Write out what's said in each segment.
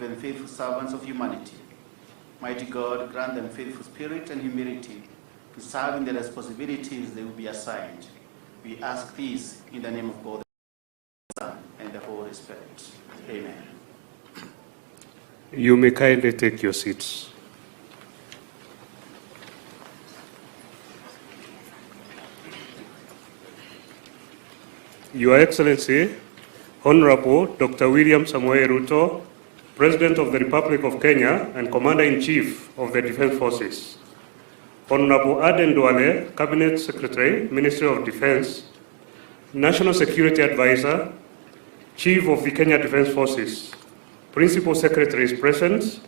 effective and faithful servants of humanity. Mighty God, grant them faithful spirit and humility to serve in the responsibilities they will be assigned. We ask this in the name of God, the Son, and the Holy Spirit. Amen. You may kindly take your seats. Your Excellency, Honorable Dr. William Samoei Ruto, President of the Republic of Kenya and Commander-in-Chief of the Defense Forces. Honorable Aden Duale, Cabinet Secretary, Ministry of Defense, National Security Advisor, Chief of the Kenya Defense Forces, Principal Secretary is present,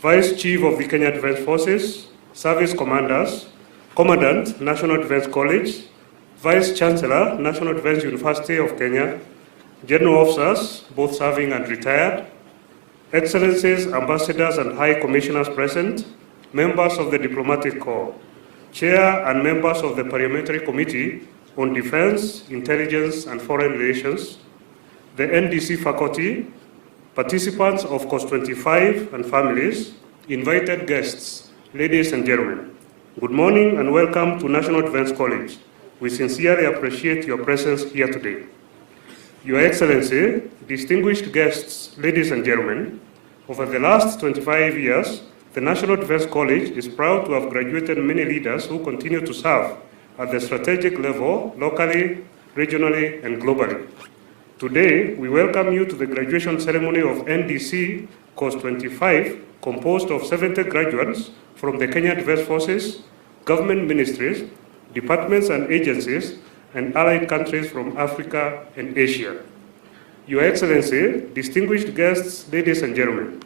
Vice Chief of the Kenya Defense Forces, Service Commanders, Commandant, National Defense College, Vice Chancellor, National Defense University of Kenya, General Officers, both serving and retired, Excellencies, Ambassadors and High Commissioners present, members of the Diplomatic Corps, Chair and members of the Parliamentary Committee on Defense, Intelligence and Foreign Relations, the NDC faculty, participants of Course 25 and families, invited guests, ladies and gentlemen, good morning and welcome to National Defense College. We sincerely appreciate your presence here today. Your Excellency, distinguished guests, ladies and gentlemen, over the last 25 years, the National Defense College is proud to have graduated many leaders who continue to serve at the strategic level, locally, regionally, and globally. Today, we welcome you to the graduation ceremony of NDC Course 25, composed of 70 graduates from the Kenya Defense Forces, government ministries, departments and agencies, and allied countries from Africa and Asia. Your Excellency, distinguished guests, ladies and gentlemen,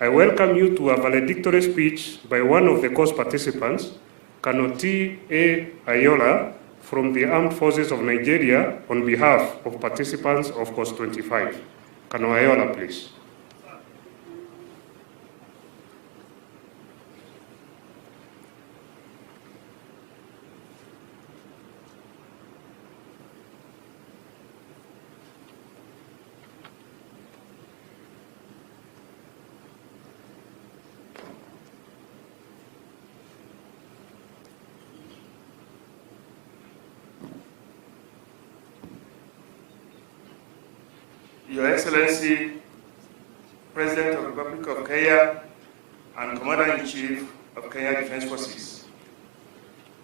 I welcome you to a valedictory speech by one of the course participants, Kanoti A. Ayola, from the Armed Forces of Nigeria, on behalf of participants of Course 25. Kano Ayola, please. Your Excellency, President of the Republic of Kenya and Commander-in-Chief of Kenya Defense Forces,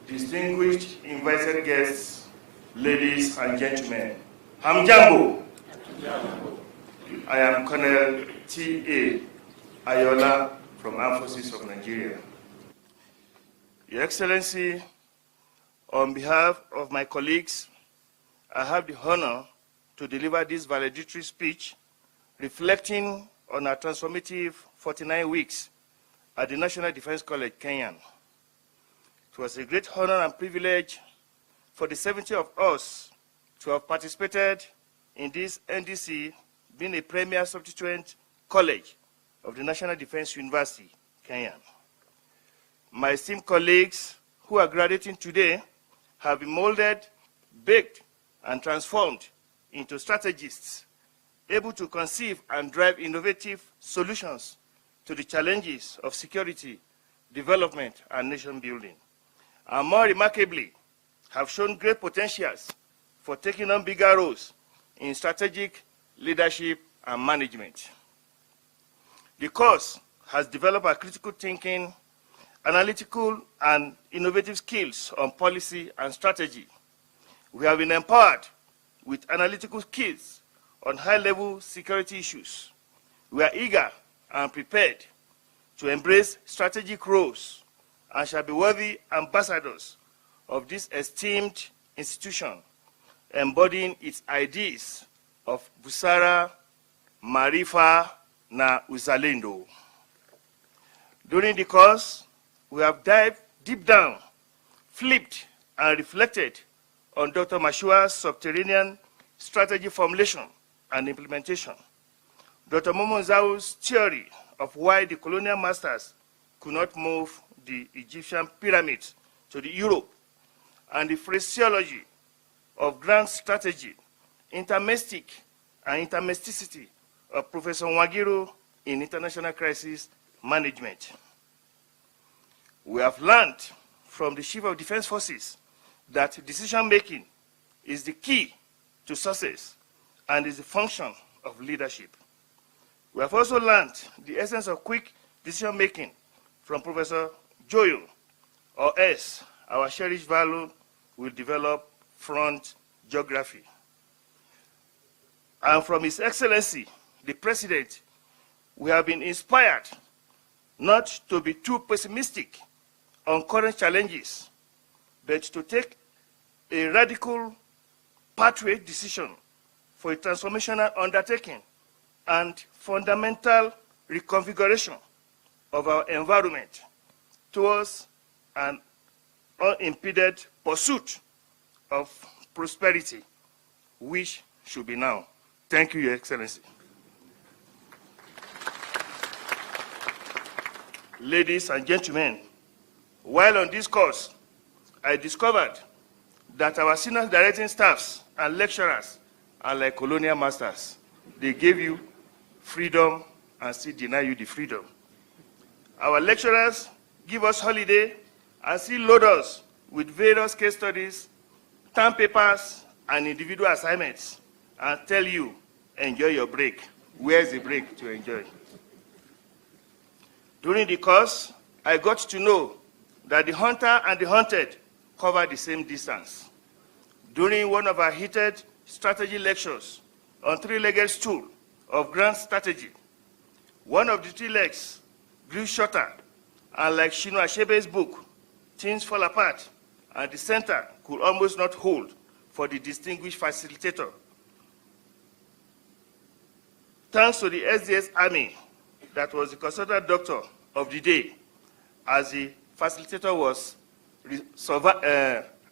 distinguished invited guests, ladies and gentlemen, Hamjambo. I am Colonel T.A. Ayola from Armed Forces of Nigeria. Your Excellency, on behalf of my colleagues, I have the honor to deliver this valedictory speech reflecting on our transformative 49 weeks at the National Defense College, Kenya. It was a great honor and privilege for the 70 of us to have participated in this NDC, being a premier substituent college of the National Defense University, Kenya. My esteemed colleagues who are graduating today have been molded, baked, and transformed into strategists, able to conceive and drive innovative solutions to the challenges of security, development, and nation building. And more remarkably, have shown great potentials for taking on bigger roles in strategic leadership and management. The course has developed a critical thinking, analytical, and innovative skills on policy and strategy. We have been empowered with analytical skills on high-level security issues. We are eager and prepared to embrace strategic roles and shall be worthy ambassadors of this esteemed institution, embodying its ideas of Busara, Marifa, na Uzalendo. During the course, we have dived deep down, flipped, and reflected on Dr. Mashua's subterranean strategy formulation and implementation, Dr. Momonzao's theory of why the colonial masters could not move the Egyptian pyramids to the Europe, and the phraseology of grand strategy, intermestic and intermesticity of Professor Nwagiru in international crisis management. We have learned from the Chief of Defense Forces that decision-making is the key to success and is the function of leadership. We have also learned the essence of quick decision-making from Professor Joyo, or S, our cherished value will develop front geography. And from His Excellency, the President, we have been inspired not to be too pessimistic on current challenges, but to take a radical pathway decision for a transformational undertaking and fundamental reconfiguration of our environment towards an unimpeded pursuit of prosperity, which should be now. Thank you, Your Excellency. Ladies and gentlemen, while on this course, I discovered that our senior directing staffs and lecturers are like colonial masters. They gave you freedom and still deny you the freedom. Our lecturers give us holiday and still load us with various case studies, term papers, and individual assignments, and tell you, enjoy your break. Where's the break to enjoy? During the course, I got to know that the hunter and the hunted cover the same distance. During one of our heated strategy lectures on three-legged stool of grand strategy, one of the three legs grew shorter, and like Chinua Achebe's book, Things Fall Apart, and the center could almost not hold for the distinguished facilitator. Thanks to the SDS Army, that was the consultant doctor of the day, as the facilitator was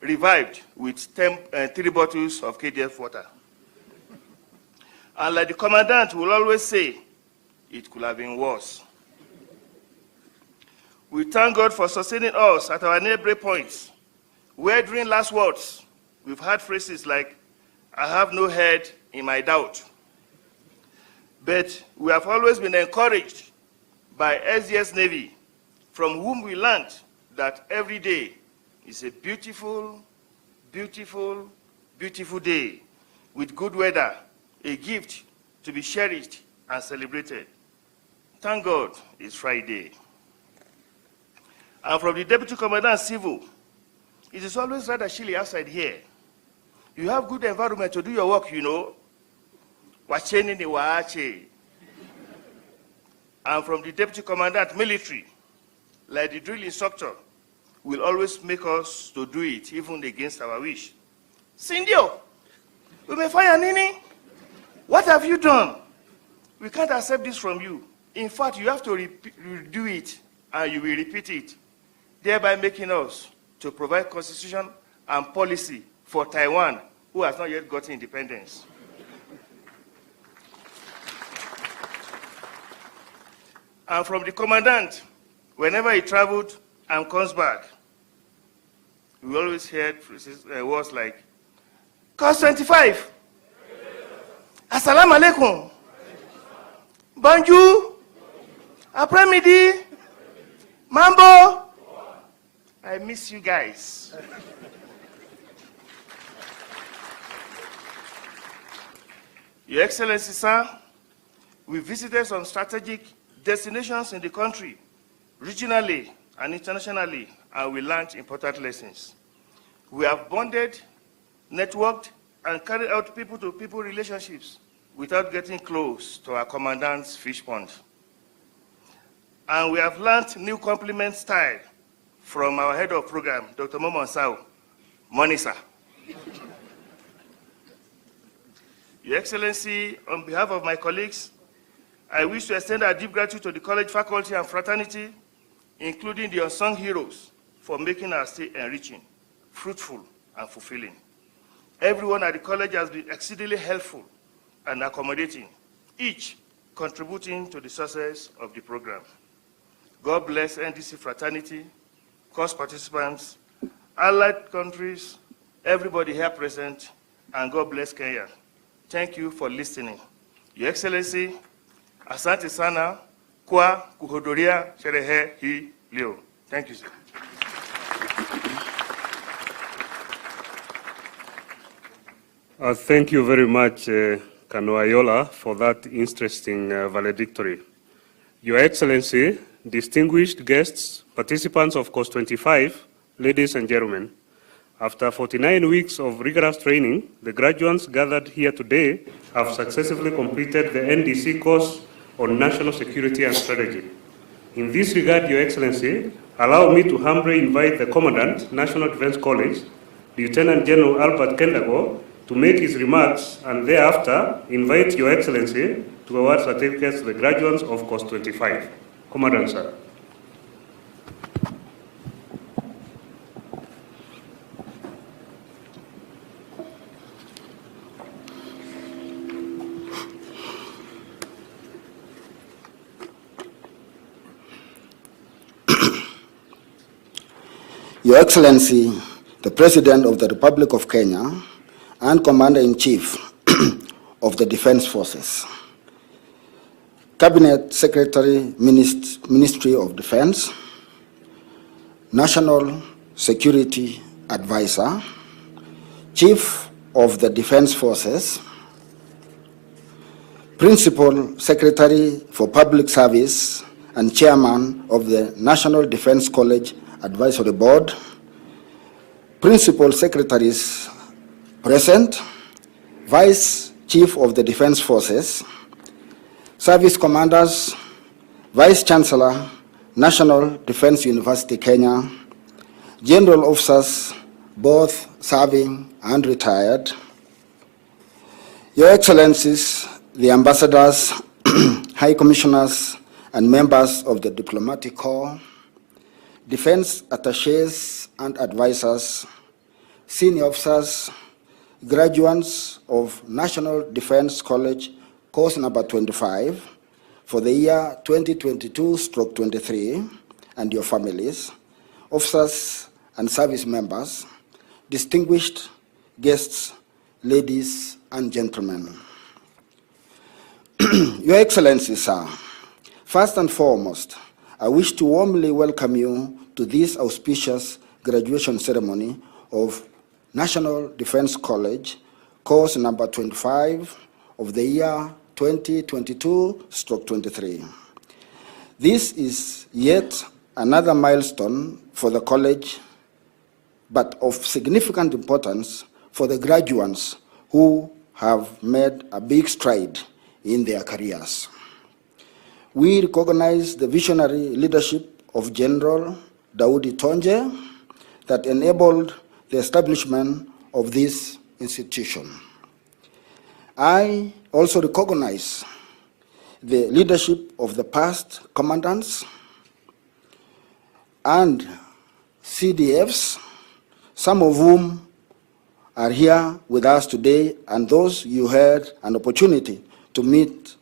revived with 3 bottles of KDF water. And like the commandant will always say, it could have been worse. We thank God for sustaining us at our neighboring points, where during last words, we've heard phrases like, I have no head in my doubt. But we have always been encouraged by SDS Navy, from whom we learned that every day is a beautiful, beautiful, beautiful day with good weather, a gift to be cherished and celebrated. Thank God it's Friday. And from the Deputy Commandant Civil, it is always rather chilly outside here. You have good environment to do your work, you know. Wacheni ni waache. And from the Deputy Commandant Military, like the drill instructor, will always make us to do it, even against our wish. Sindio, we may fire Nini. What have you done? We can't accept this from you. In fact, you have to do it, and you will repeat it, thereby making us to provide constitution and policy for Taiwan, who has not yet gotten independence. And from the commandant, whenever he traveled and comes back, we always heard words like, Cost 25, Assalamu alaikum, Bonjour, Après-midi, Mambo. I miss you guys. Your Excellency, sir, we visited some strategic destinations in the country, regionally and internationally, and we learned important lessons. We have bonded, networked, and carried out people-to-people relationships without getting close to our commandant's fish pond. And we have learned new compliment style from our head of program, Dr. Momo Nsao. Morning, sir. Your Excellency, on behalf of my colleagues, I wish to extend our deep gratitude to the college faculty and fraternity, including the unsung heroes, for making our stay enriching, fruitful, and fulfilling. Everyone at the college has been exceedingly helpful and accommodating, each contributing to the success of the program. God bless NDC fraternity, course participants, allied countries, everybody here present, and God bless Kenya. Thank you for listening. Your Excellency, Asante sana kwa kuhudhuria sherehe hii leo. Thank you, sir. Thank you very much, Kanoayola, for that interesting valedictory. Your Excellency, distinguished guests, participants of Course 25, ladies and gentlemen, after 49 weeks of rigorous training, the graduates gathered here today have successfully completed the NDC course on National Security and Strategy. In this regard, Your Excellency, allow me to humbly invite the Commandant, National Defense College, Lieutenant General Albert Kendago, to make his remarks, and thereafter invite Your Excellency to award certificates to the graduates of Course 25. Commandant, sir. Your Excellency, the President of the Republic of Kenya and Commander-in-Chief of the Defense Forces, Cabinet Secretary, Ministry of Defense, National Security Advisor, Chief of the Defense Forces, Principal Secretary for Public Service and Chairman of the National Defense College Advisory Board, Principal Secretaries present, Vice Chief of the Defense Forces, Service Commanders, Vice Chancellor, National Defense University, Kenya, General Officers, both serving and retired, Your Excellencies, the Ambassadors, High Commissioners, and members of the Diplomatic Corps, Defense Attachés and Advisors, Senior Officers, graduates of National Defense College course number 25 for the year 2022/23, and your families, officers and service members, distinguished guests, ladies and gentlemen. Your Excellencies, sir, first and foremost, I wish to warmly welcome you to this auspicious graduation ceremony of National Defense College, course number 25 of the year 2022/23. This is yet another milestone for the college, but of significant importance for the graduates who have made a big stride in their careers. We recognize the visionary leadership of General Daudi Tonje that enabled the establishment of this institution. I also recognize the leadership of the past commandants and CDFs, some of whom are here with us today, and those you had an opportunity to meet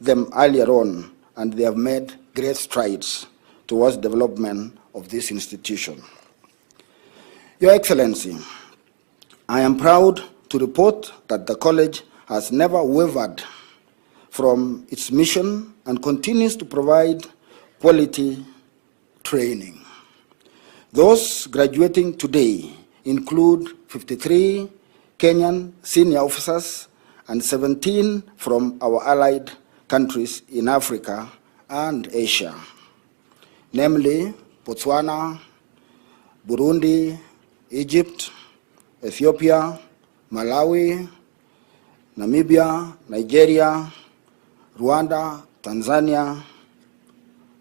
them earlier on, and they have made great strides towards development of this institution. Your Excellency, I am proud to report that the college has never wavered from its mission and continues to provide quality training. Those graduating today include 53 Kenyan senior officers and 17 from our allied countries in Africa and Asia, namely Botswana, Burundi, Egypt, Ethiopia, Malawi, Namibia, Nigeria, Rwanda, Tanzania,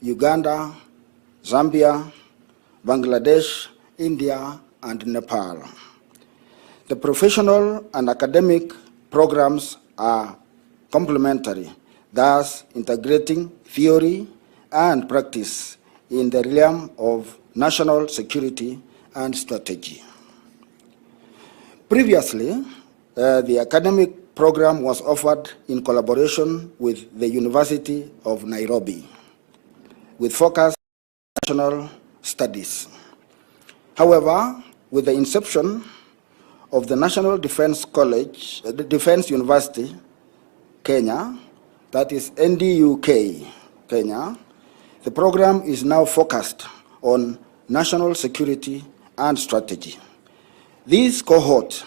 Uganda, Zambia, Bangladesh, India, and Nepal. The professional and academic programs are complementary, thus integrating theory and practice in the realm of national security and strategy. Previously, the academic program was offered in collaboration with the University of Nairobi, with focus on national studies. However, with the inception of the National Defense College, the Defense University, Kenya, that is NDUK, Kenya, the program is now focused on national security and strategy. This cohort,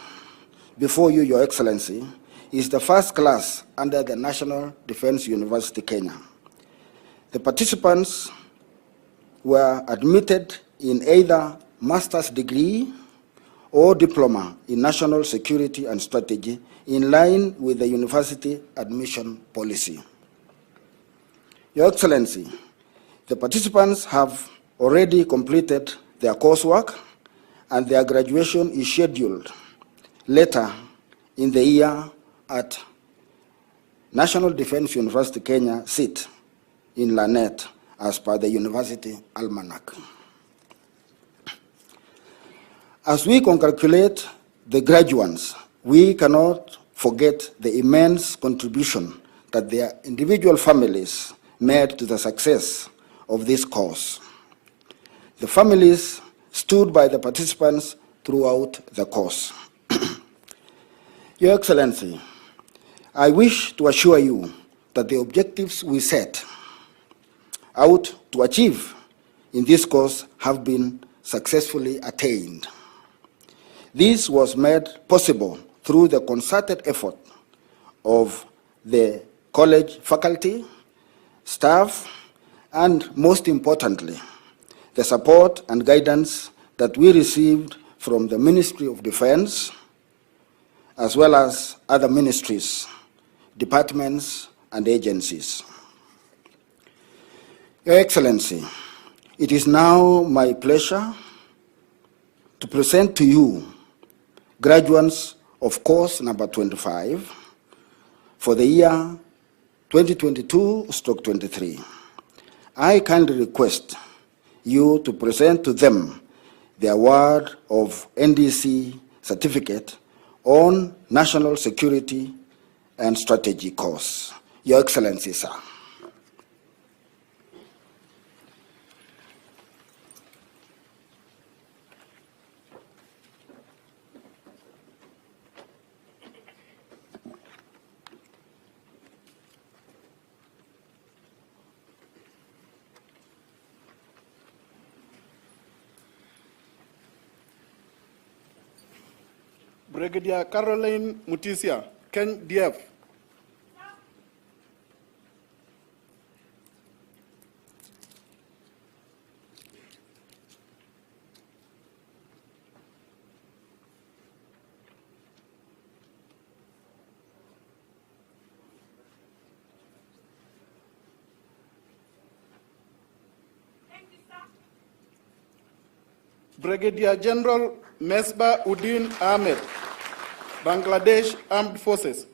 before you, Your Excellency, is the first class under the National Defense University, Kenya. The participants were admitted in either master's degree or diploma in national security and strategy in line with the university admission policy. Your Excellency, the participants have already completed their coursework and their graduation is scheduled later in the year at National Defense University Kenya seat in Lanet as per the university almanac. As we congratulate the graduates, we cannot forget the immense contribution that their individual families made to the success of this course. The families stood by the participants throughout the course. Your Excellency, I wish to assure you that the objectives we set out to achieve in this course have been successfully attained. This was made possible through the concerted effort of the college faculty, staff, and most importantly, the support and guidance that we received from the Ministry of Defense, as well as other ministries, departments, and agencies. Your Excellency, it is now my pleasure to present to you graduates of course number 25 for the year 2022/23. I kindly request you to present to them the award of NDC certificate on national security and strategy course. Your Excellency, sir. Brigadier Caroline Mutisia, Ken DF. Brigadier General Mesbah Uddin Ahmed, Bangladesh Armed Forces.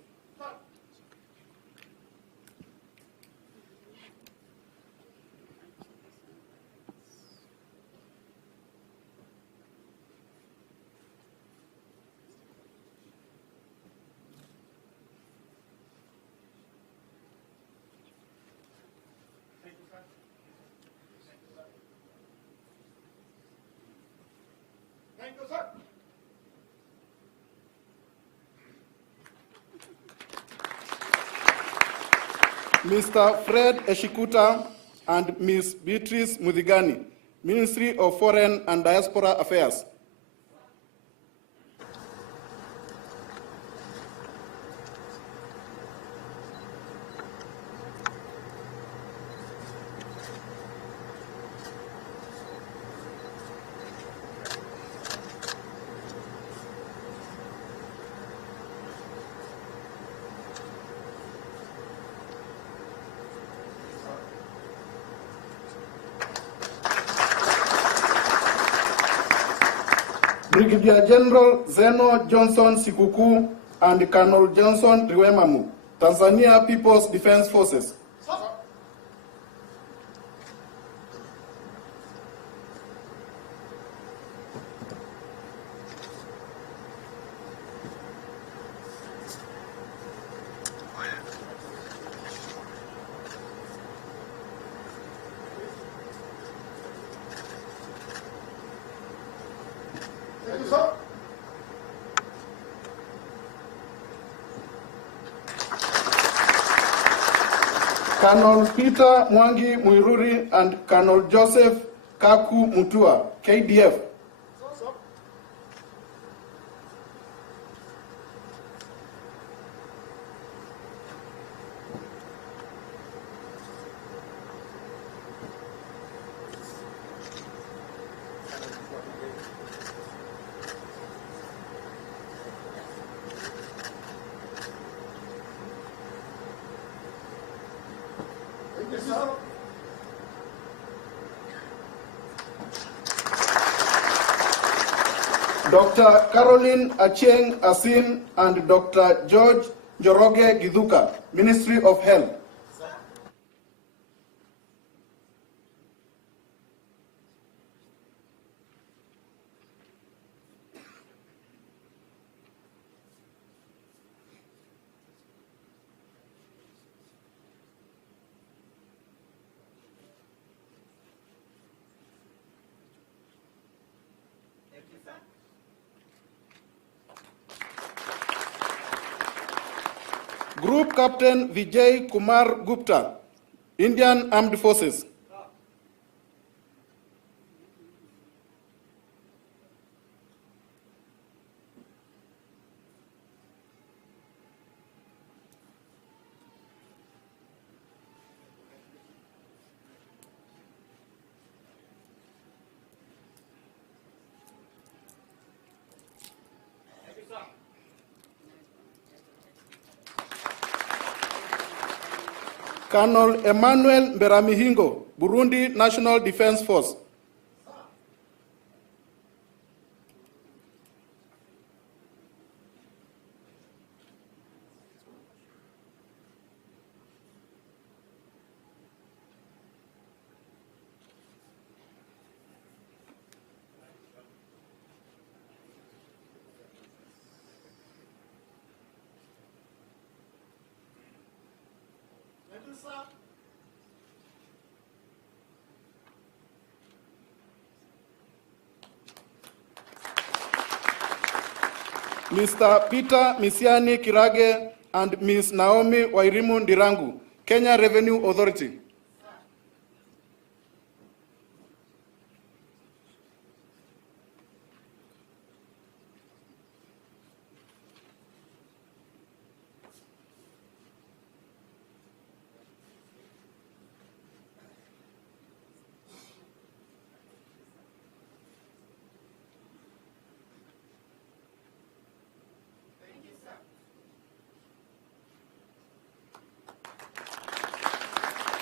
Mr. Fred Eshikuta and Ms. Beatrice Muthigani, Ministry of Foreign and Diaspora Affairs. Brigadier General Zeno Johnson Sikuku and Colonel Johnson Riwemamu, Tanzania People's Defense Forces. Colonel Peter Mwangi Muiruri and Colonel Joseph Kaku Mutua, KDF. Dr. Caroline Acheng Asin and Dr. George Joroge Giduka, Ministry of Health. Group Captain Vijay Kumar Gupta, Indian Armed Forces. Colonel Emmanuel Mberamihingo, Burundi National Defense Force. Mr. Peter Misiani Kirage and Ms. Naomi Wairimu Ndirangu, Kenya Revenue Authority.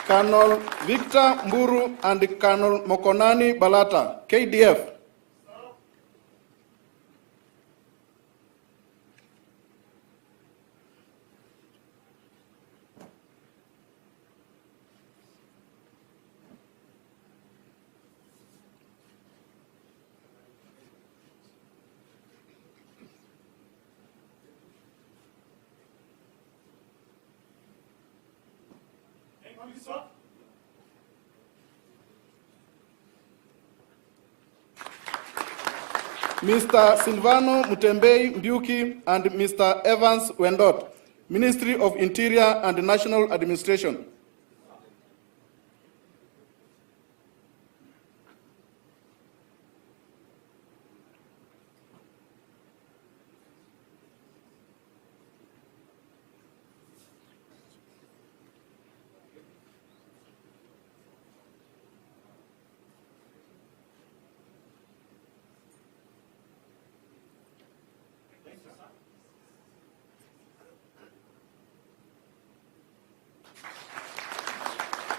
Colonel Victor Mburu and Colonel Mokonani Balata, KDF. Mr. Silvano Mutembei Mbiuki and Mr. Evans Wendot, Ministry of Interior and National Administration.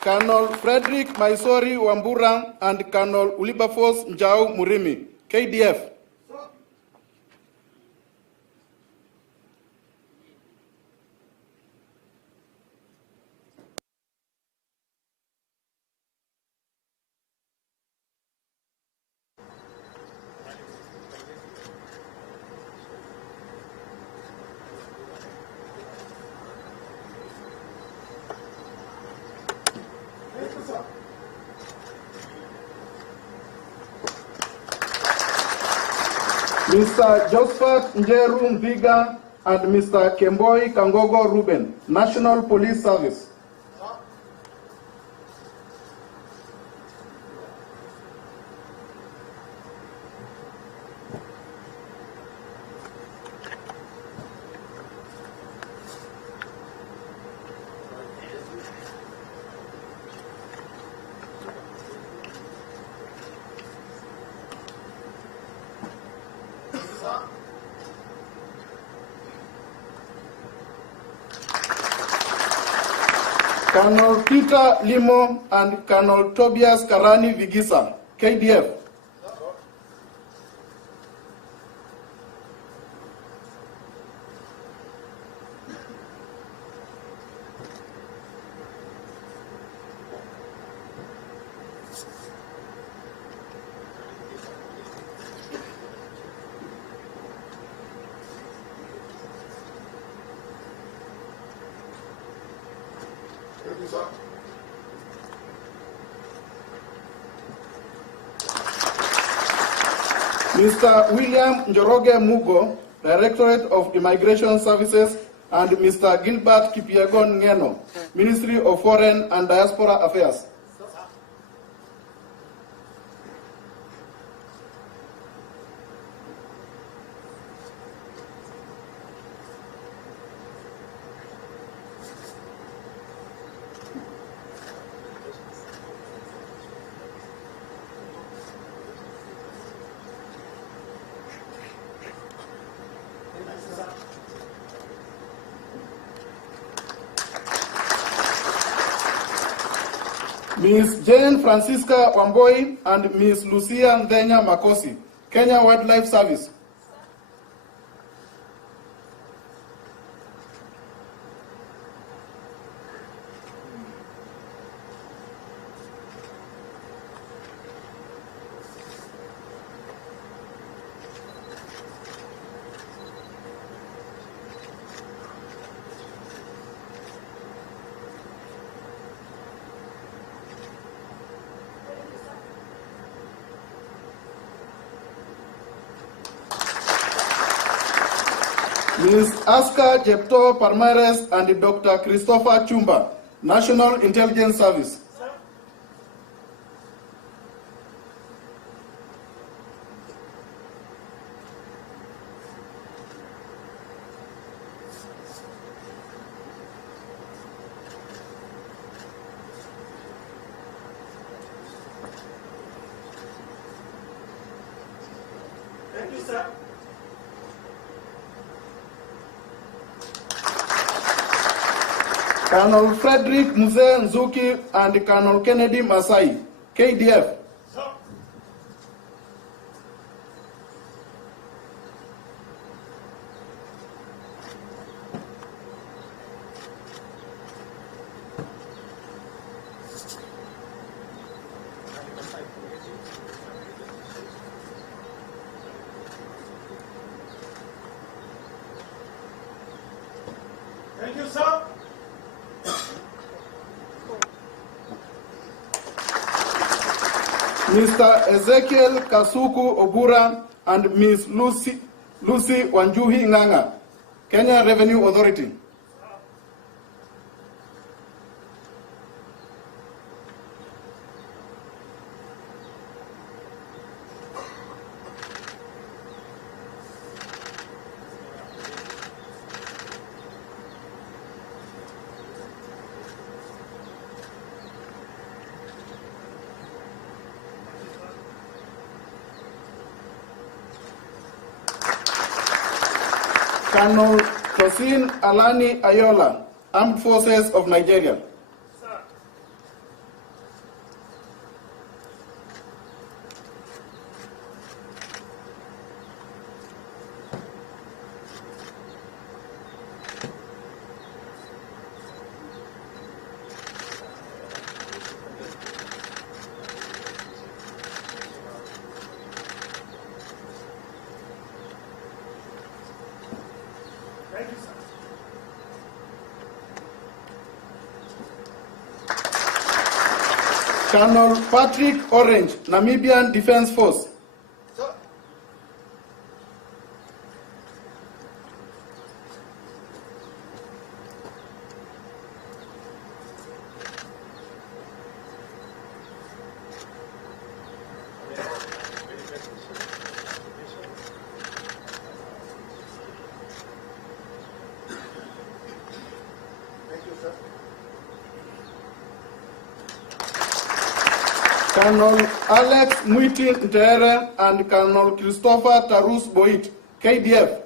Colonel Frederick Maisori Wambura and Colonel Ulibafos Njau Murimi, KDF. Mr. Josephat Njeru Mviga and Mr. Kemboi Kangogo Ruben, National Police Service. Colonel Peter Limo and Colonel Tobias Karani Vigisa, KDF. Mr. William Njoroge Mugo, Directorate of Immigration Services, and Mr. Gilbert Kipiegon Ngeno, Ministry of Foreign and Diaspora Affairs. Ms. Jane Francisca Wamboi and Ms. Lucia Ndenya Makosi, Kenya Wildlife Service. Ms. Aska Jepto Parmares and Dr. Christopher Chumba, National Intelligence Service. Thank you, sir. Colonel Frederick Mzee Nzuki and Colonel Kennedy Masai, KDF. Thank you, sir. Mr. Ezekiel Kasuku Obura and Ms. Lucy Wanjuhi Nganga, Kenya Revenue Authority. Colonel Tosin Alani Ayola, Armed Forces of Nigeria. Thank you, sir. Colonel Patrick Orange, Namibian Defense Force. Colonel Alex Mwiti Ntere and Colonel Christopher Tarus Boit, KDF.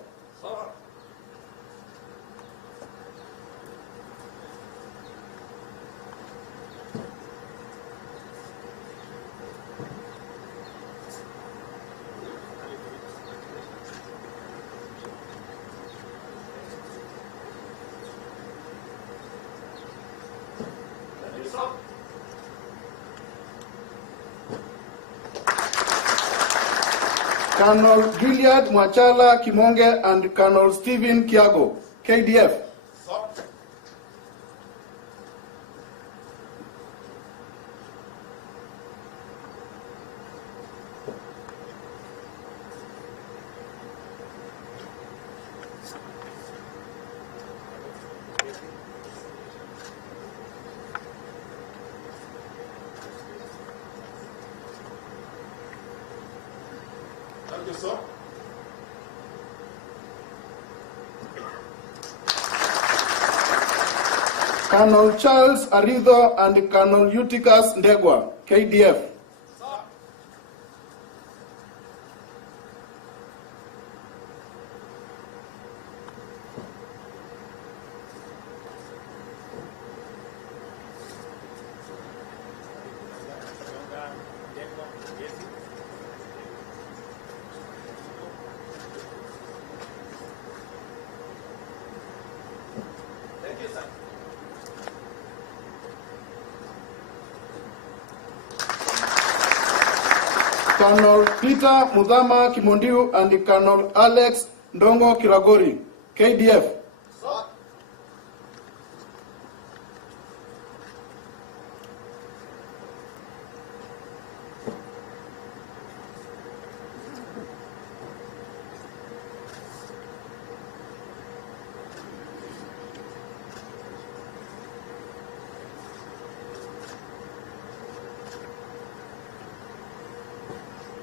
Colonel Gilead Mwachala Kimonge and Colonel Stephen Kiago, KDF. Thank you, sir. Colonel Charles Arido and Colonel Eutychus Ndegwa, KDF. Thank you, sir. Colonel Peter Mudhama Kimondiu and Colonel Alex Ndongo Kiragori, KDF.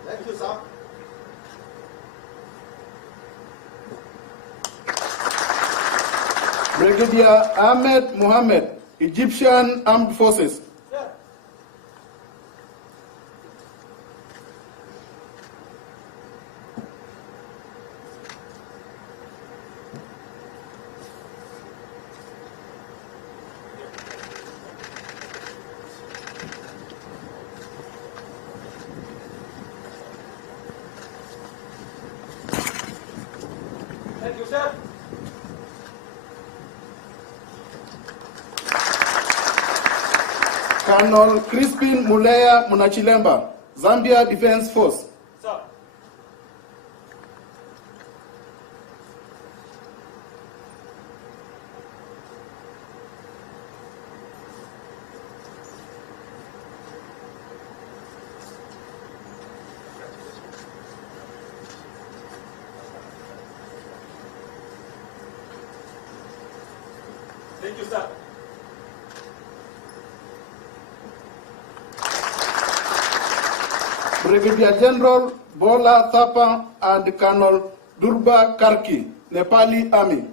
Thank you, sir. Brigadier Ahmed Mohammed, Egyptian Armed Forces. Thank you, sir. Colonel Crispin Mulea Munachilemba, Zambia Defense Force. Sir. Thank you, sir. Brigadier General Bola Thapa and Colonel Durba Karki, Nepali Army.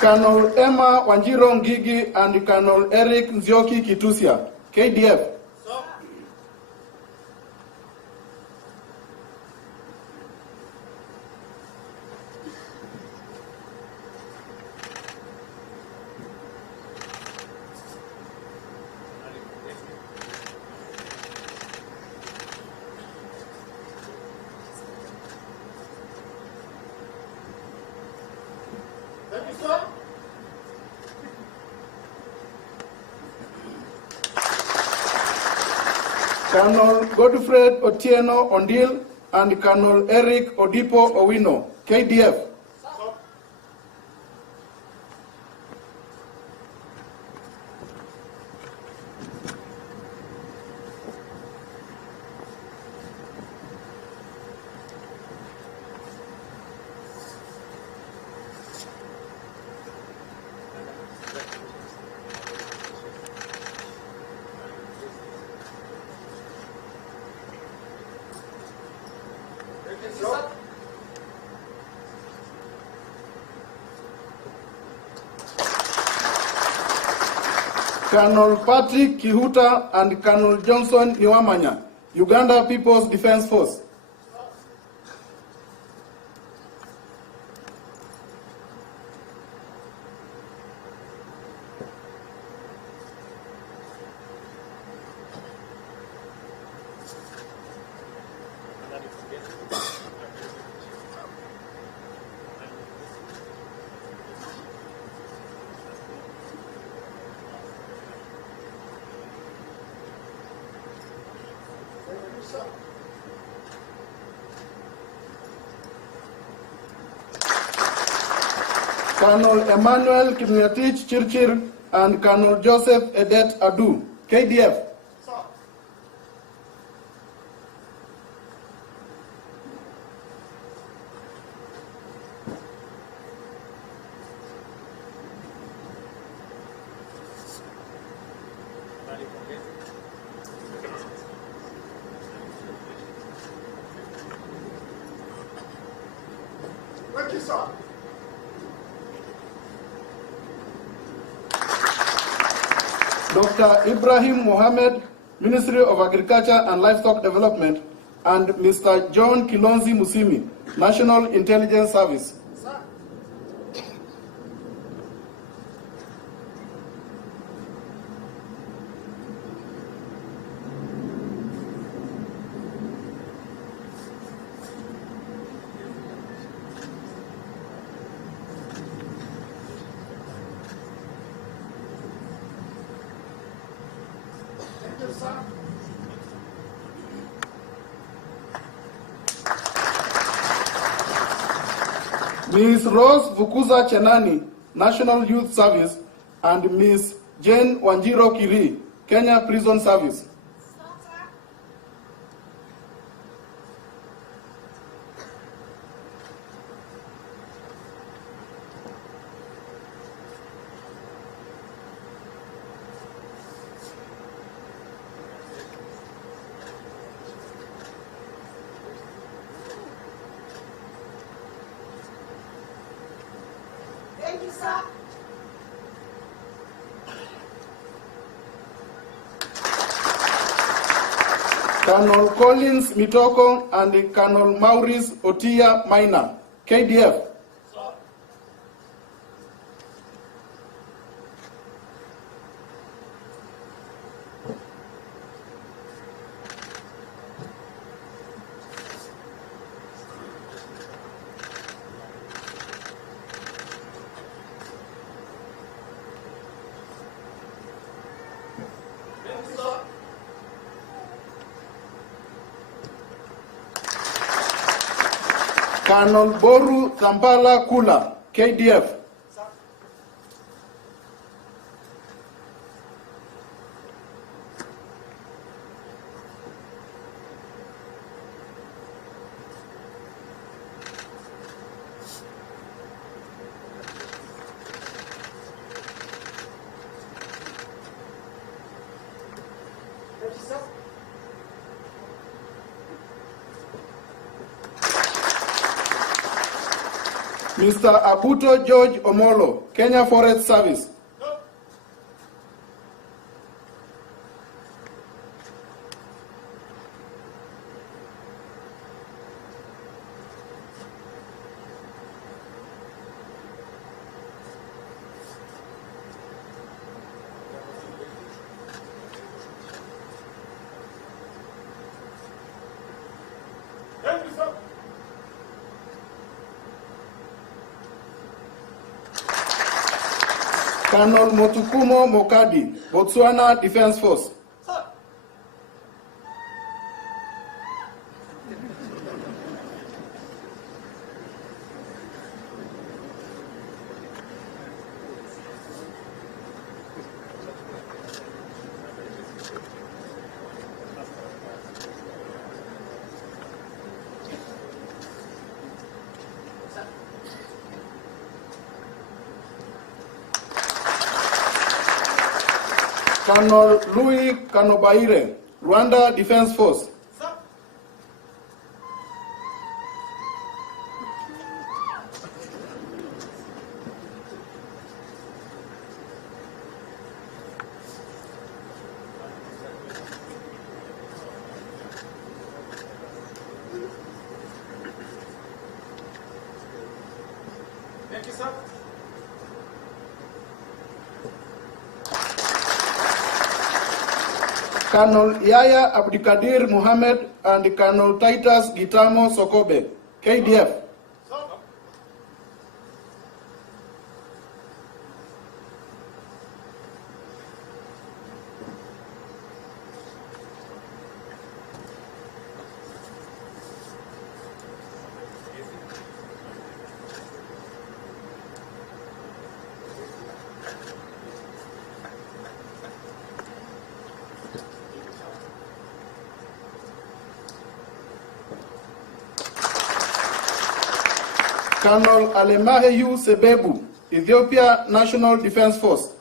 Colonel Emma Wanjiro Ngigi and Colonel Eric Nzioki Kitusia, KDF. Thank you, sir. Colonel Godfred Otieno Ondil and Colonel Eric Odipo Owino, KDF. Colonel Patrick Kihuta and Colonel Johnson Niwamanya, Uganda People's Defense Force. Colonel Emmanuel Kimnetich Chirchir and Colonel Joseph Edet Adu, KDF. Thank you, sir. Dr. Ibrahim Mohammed, Ministry of Agriculture and Livestock Development, and Mr. John Kilonzi Musimi, National Intelligence Service. Sir. Thank you, sir. Ms. Rose Vukuza Chenani, National Youth Service, and Ms. Jane Wanjiro Kiri, Kenya Prison Service. Thank you, sir. Colonel Collins Mitoko and Colonel Maurice Otia Maina, KDF. Thank you, sir. Colonel Boru Kampala Kula, KDF. Thank you, sir. Mr. Abuto George Omolo, Kenya Forest Service. Thank you, sir. Colonel Motukumo Mokadi, Botswana Defense Force. Sir. Colonel Louis Kanobaire, Rwanda Defense Force. Sir. Thank you, sir. Colonel Yaya Abdikadir Mohammed and Colonel Titus Gitamo Sokobe, KDF. Colonel Alemaheyu Sebebu, Ethiopia National Defense Force.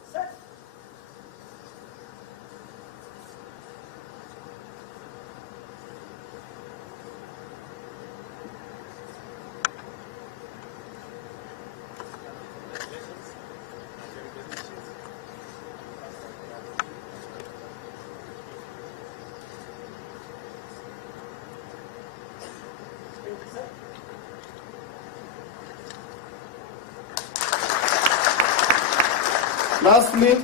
Lastly,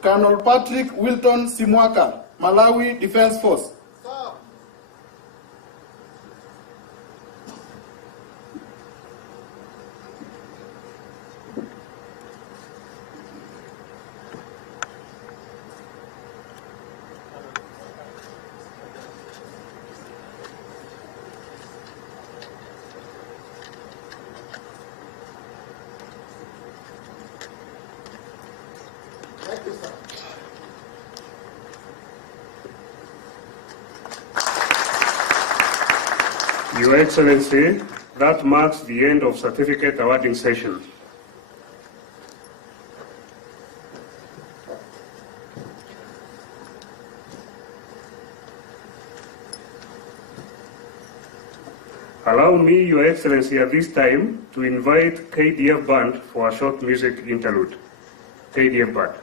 Colonel Patrick Wilton Simwaka, Malawi Defense Force. Sir. Thank you, sir. Your Excellency, that marks the end of certificate awarding session. Allow me, Your Excellency, at this time to invite KDF Band for a short music interlude. KDF Band.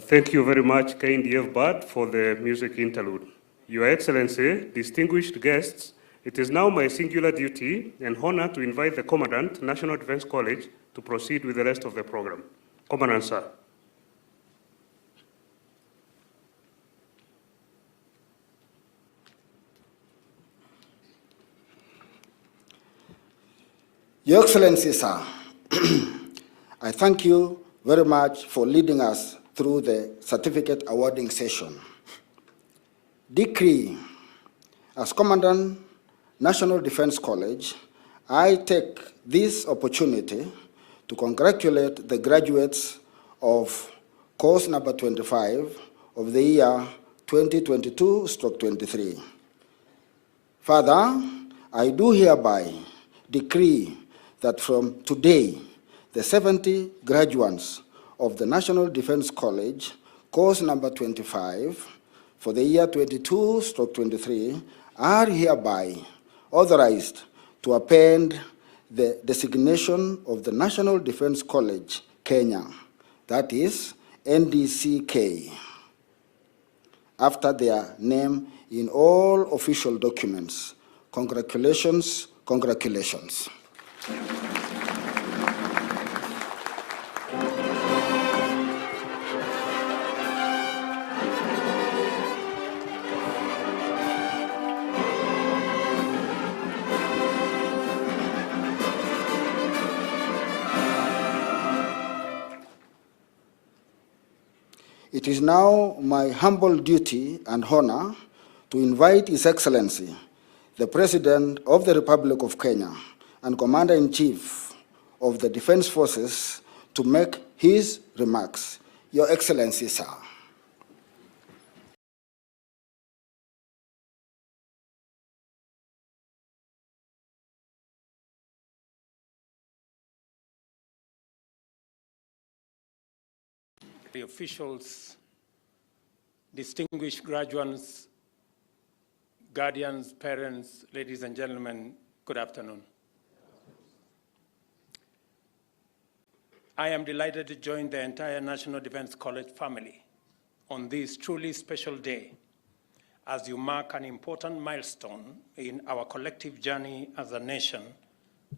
Thank you very much, KDF Band, for the music interlude. Your Excellency, distinguished guests, it is now my singular duty and honor to invite the Commandant, National Defense College, to proceed with the rest of the program. Commandant, sir. Your Excellency, sir, I thank you very much for leading us through the certificate awarding session. Decree. As Commandant, National Defense College, I take this opportunity to congratulate the graduates of course number 25 of the year 2022/23. Further, I do hereby decree that from today, the 70 graduates of the National Defense College, course number 25, for the year 22/23, are hereby authorized to append the designation of the National Defense College, Kenya, that is NDCK, after their name in all official documents. Congratulations, congratulations. It is now my humble duty and honor to invite His Excellency, the President of the Republic of Kenya and Commander-in-Chief of the Defense Forces, to make his remarks. Your Excellency, sir. The officials, distinguished graduates, guardians, parents, ladies and gentlemen, good afternoon. I am delighted to join the entire National Defense College family on this truly special day as you mark an important milestone in our collective journey as a nation,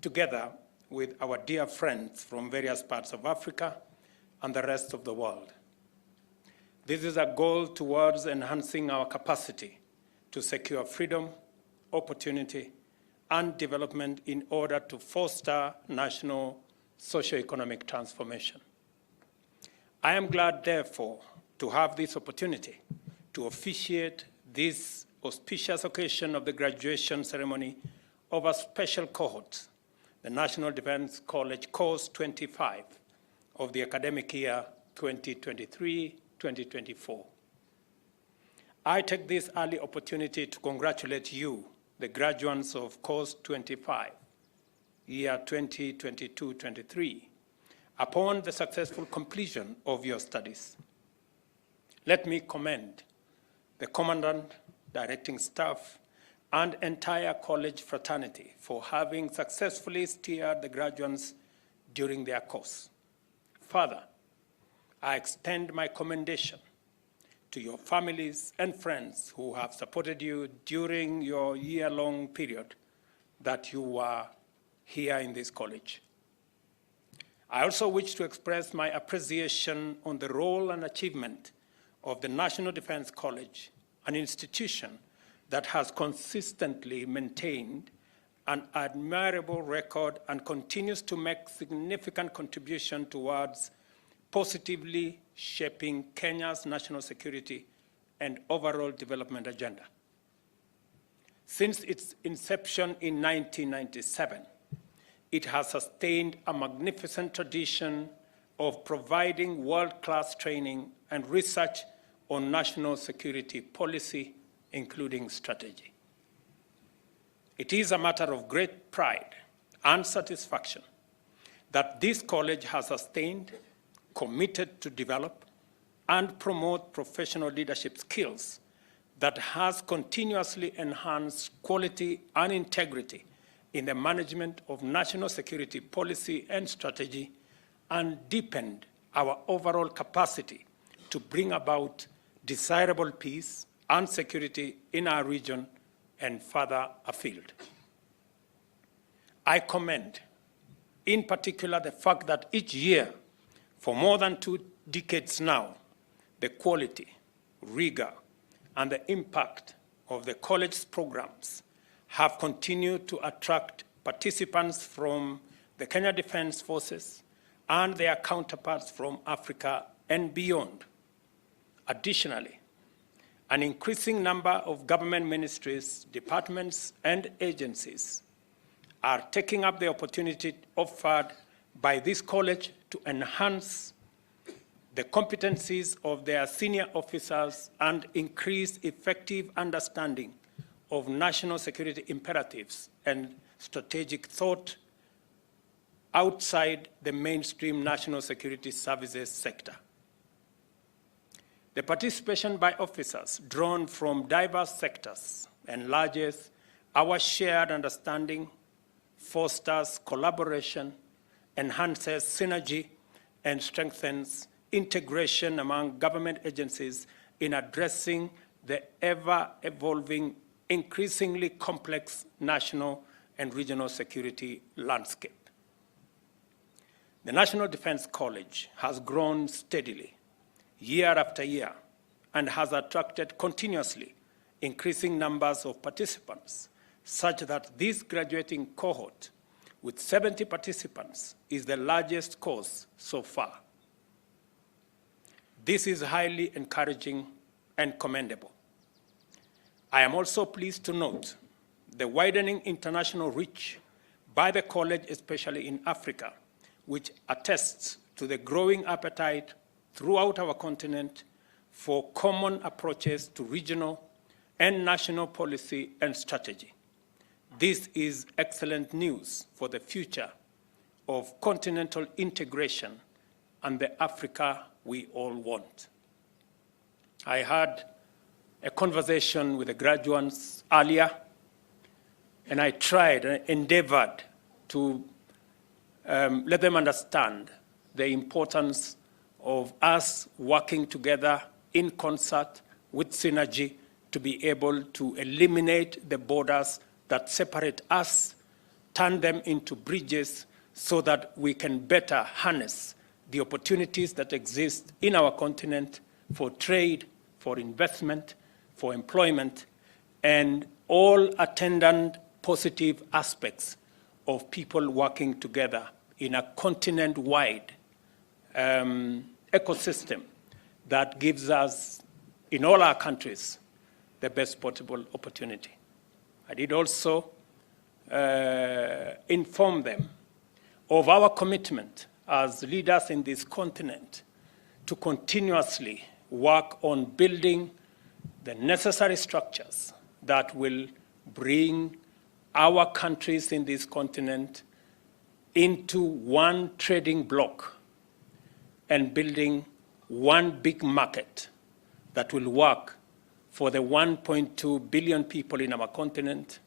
together with our dear friends from various parts of Africa and the rest of the world. This is a goal towards enhancing our capacity to secure freedom, opportunity, and development in order to foster national socio-economic transformation. I am glad, therefore, to have this opportunity to officiate this auspicious occasion of the graduation ceremony of a special cohort, the National Defense College Course 25 of the academic year 2023-2024. I take this early opportunity to congratulate you, the graduates of Course 25, year 2022-23, upon the successful completion of your studies. Let me commend the Commandant, directing staff, and entire college fraternity for having successfully steered the graduates during their course. Further, I extend my commendation to your families and friends who have supported you during your year-long period that you were here in this college. I also wish to express my appreciation on the role and achievement of the National Defense College, an institution that has consistently maintained an admirable record and continues to make significant contribution towards positively shaping Kenya's national security and overall development agenda. Since its inception in 1997, it has sustained a magnificent tradition of providing world-class training and research on national security policy, including strategy. It is a matter of great pride and satisfaction that this college has sustained, committed to develop, and promote professional leadership skills that has continuously enhanced quality and integrity in the management of national security policy and strategy, and deepened our overall capacity to bring about desirable peace and security in our region and further afield. I commend, in particular, the fact that each year, for more than 2 decades now, the quality, rigor, and the impact of the college's programs have continued to attract participants from the Kenya Defense Forces, and their counterparts from Africa and beyond. Additionally, an increasing number of government ministries, departments, and agencies are taking up the opportunity offered by this college to enhance the competencies of their senior officers and increase effective understanding of national security imperatives and strategic thought outside the mainstream national security services sector. The participation by officers drawn from diverse sectors enlarges our shared understanding, fosters collaboration, enhances synergy, and strengthens integration among government agencies in addressing the ever-evolving, increasingly complex national and regional security landscape. The National Defense College has grown steadily, year after year, and has attracted continuously increasing numbers of participants, such that this graduating cohort with 70 participants is the largest course so far. This is highly encouraging and commendable. I am also pleased to note the widening international reach by the college, especially in Africa, which attests to the growing appetite throughout our continent for common approaches to regional and national policy and strategy. This is excellent news for the future of continental integration and the Africa we all want. I had a conversation with the graduates earlier, and I tried and endeavored to let them understand the importance of us working together in concert with synergy to be able to eliminate the borders that separate us, turn them into bridges so that we can better harness the opportunities that exist in our continent for trade, for investment, for employment, and all attendant positive aspects of people working together in a continent-wide ecosystem that gives us, in all our countries, the best possible opportunity. I did also inform them of our commitment as leaders in this continent to continuously work on building the necessary structures that will bring our countries in this continent into one trading bloc and building one big market that will work for the 1.2 billion people in our continent,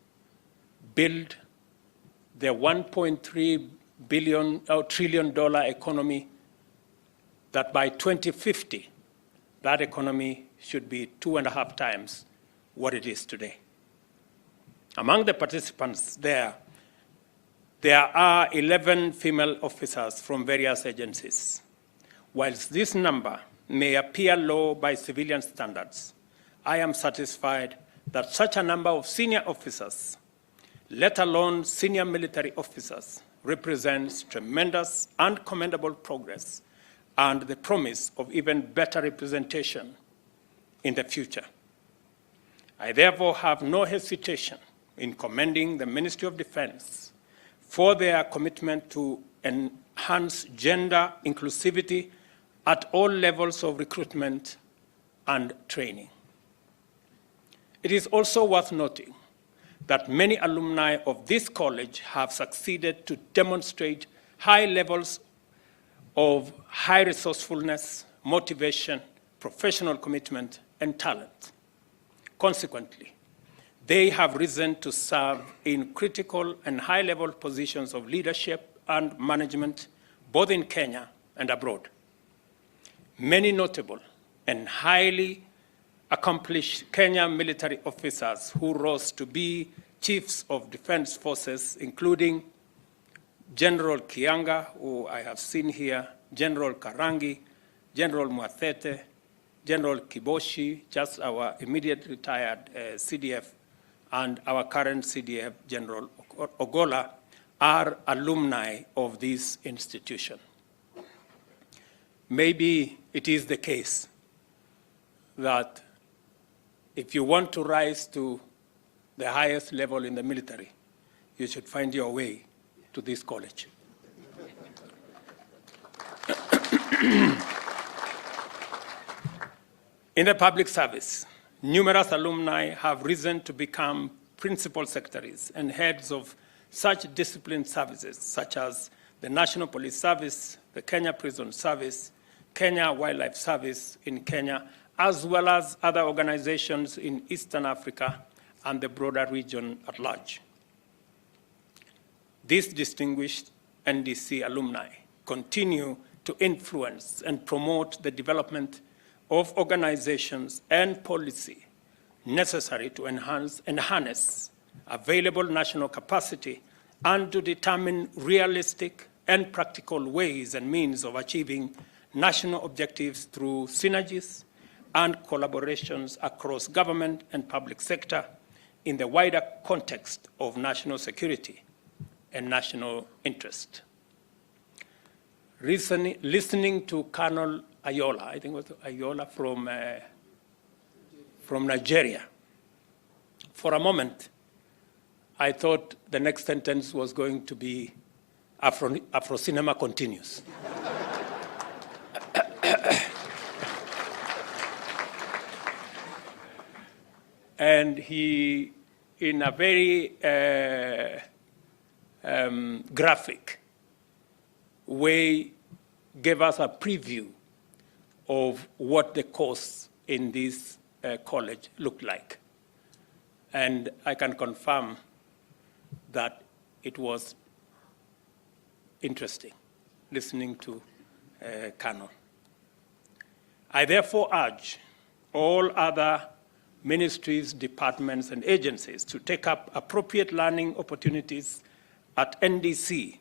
build the $1.3 trillion economy that by 2050, that economy should be 2.5 times what it is today. Among the participants there are 11 female officers from various agencies. Whilst this number may appear low by civilian standards, I am satisfied that such a number of senior officers, let alone senior military officers, represents tremendous and commendable progress and the promise of even better representation in the future. I therefore have no hesitation in commending the Ministry of Defense for their commitment to enhance gender inclusivity at all levels of recruitment and training. It is also worth noting that many alumni of this college have succeeded to demonstrate high levels of high resourcefulness, motivation, professional commitment, and talent. Consequently, they have risen to serve in critical and high-level positions of leadership and management, both in Kenya and abroad. Many notable and highly accomplished Kenyan military officers who rose to be chiefs of defense forces, including General Kianga, who I have seen here, General Karangi, General Mwatete, General Kiboshi, just our immediate retired CDF, and our current CDF, General Ogola, are alumni of this institution. Maybe it is the case that if you want to rise to the highest level in the military, you should find your way to this college. In the public service, numerous alumni have risen to become principal secretaries and heads of such disciplined services, such as the National Police Service, the Kenya Prison Service, Kenya Wildlife Service in Kenya, as well as other organizations in Eastern Africa and the broader region at large. These distinguished NDC alumni continue to influence and promote the development of organizations and policy necessary to enhance and harness available national capacity and to determine realistic and practical ways and means of achieving national objectives through synergies and collaborations across government and public sector in the wider context of national security and national interest. Listening to Colonel Ayola, I think it was Ayola from Nigeria, for a moment, I thought the next sentence was going to be Afro cinema continues. And he, in a very graphic way, gave us a preview of what the course in this college looked like. And I can confirm that it was interesting listening to Colonel. I therefore urge all other ministries, departments, and agencies to take up appropriate learning opportunities at NDC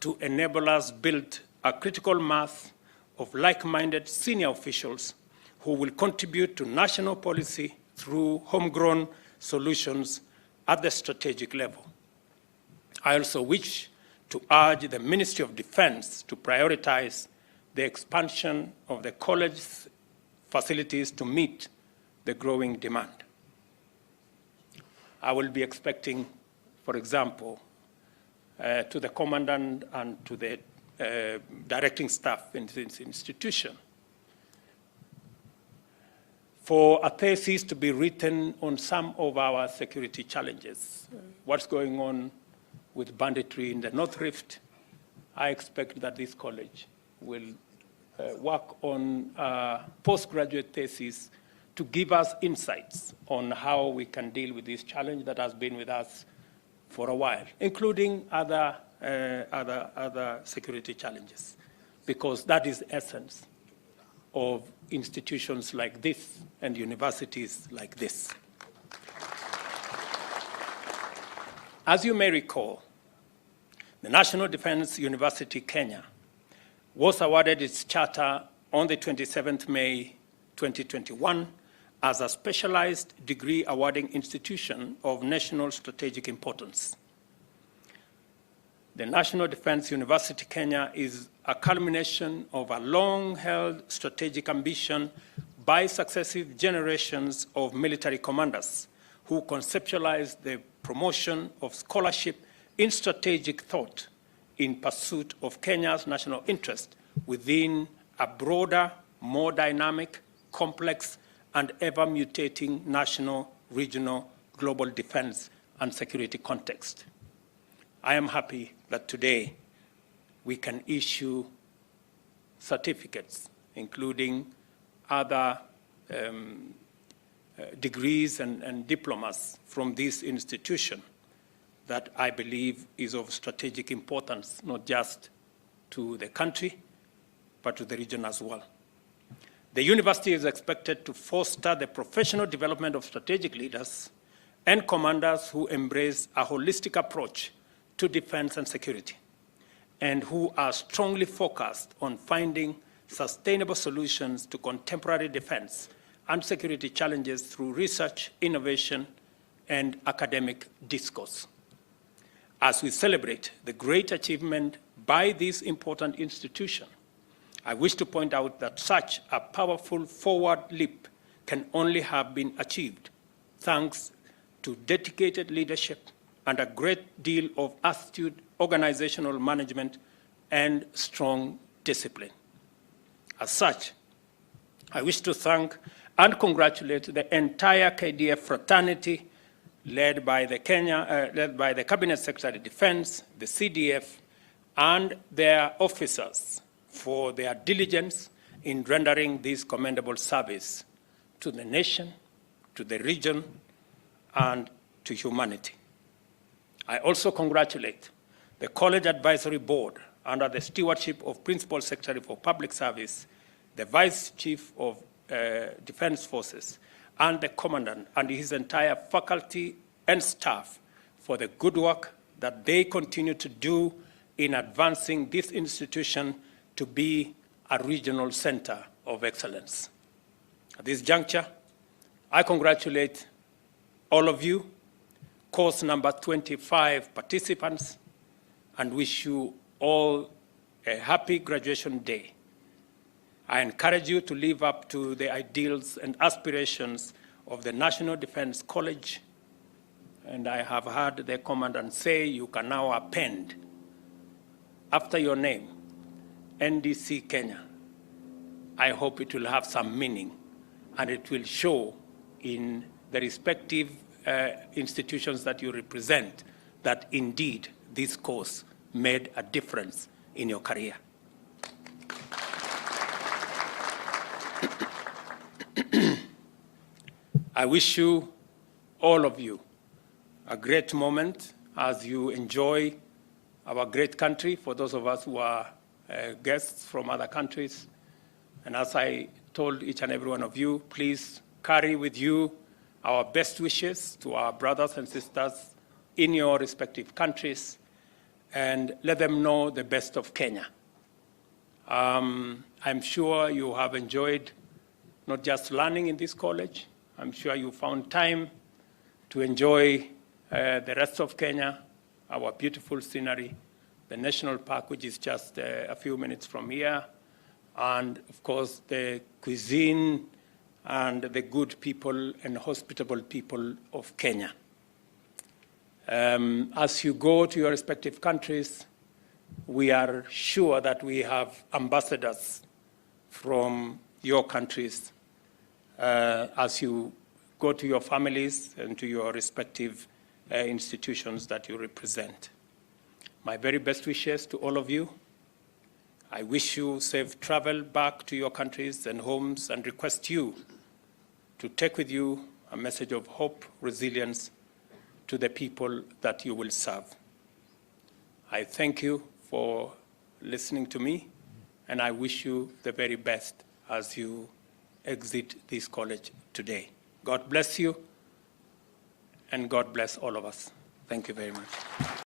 to enable us build a critical mass of like-minded senior officials who will contribute to national policy through homegrown solutions at the strategic level. I also wish to urge the Ministry of Defense to prioritize the expansion of the college's facilities to meet the growing demand. I will be expecting, for example, to the Commandant and to the directing staff in this institution, for a thesis to be written on some of our security challenges. What's going on with banditry in the North Rift? I expect that this college will work on a postgraduate thesis to give us insights on how we can deal with this challenge that has been with us for a while, including other security challenges, because that is the essence of institutions like this and universities like this. As you may recall, the National Defense University Kenya was awarded its charter on the 27th May 2021 as a specialized degree awarding institution of national strategic importance. The National Defense University Kenya is a culmination of a long-held strategic ambition by successive generations of military commanders who conceptualized the promotion of scholarship in strategic thought in pursuit of Kenya's national interest within a broader, more dynamic, complex, and ever-mutating national, regional, global defense and security context. I am happy that today we can issue certificates, including other degrees and diplomas from this institution that I believe is of strategic importance, not just to the country, but to the region as well. The university is expected to foster the professional development of strategic leaders and commanders who embrace a holistic approach to defense and security, and who are strongly focused on finding sustainable solutions to contemporary defense and security challenges through research, innovation, and academic discourse. As we celebrate the great achievement by this important institution, I wish to point out that such a powerful forward leap can only have been achieved thanks to dedicated leadership and a great deal of astute organizational management and strong discipline. As such, I wish to thank and congratulate the entire KDF fraternity led by the Cabinet Secretary of Defense, the CDF, and their officers for their diligence in rendering this commendable service to the nation, to the region, and to humanity. I also congratulate the College Advisory Board under the stewardship of Principal Secretary for Public Service, the Vice Chief of Defense Forces, and the Commandant and his entire faculty and staff for the good work that they continue to do in advancing this institution to be a regional center of excellence. At this juncture, I congratulate all of you, course number 25 participants, and wish you all a happy graduation day. I encourage you to live up to the ideals and aspirations of the National Defense College, and I have heard the Commandant say you can now append after your name, NDC Kenya. I hope it will have some meaning and it will show in the respective institutions that you represent that indeed this course made a difference in your career. I wish you, all of you, a great moment as you enjoy our great country, for those of us who are guests from other countries. And as I told each and every one of you, please carry with you our best wishes to our brothers and sisters in your respective countries and let them know the best of Kenya. I'm sure you have enjoyed not just learning in this college. I'm sure you found time to enjoy the rest of Kenya, our beautiful scenery, the national park, which is just a few minutes from here, and of course the cuisine and the good people and hospitable people of Kenya. As you go to your respective countries, we are sure that we have ambassadors from your countries as you go to your families and to your respective institutions that you represent. My very best wishes to all of you. I wish you safe travel back to your countries and homes and request you to take with you a message of hope, resilience to the people that you will serve. I thank you for listening to me, and I wish you the very best as you exit this college today. God bless you, and God bless all of us. Thank you very much.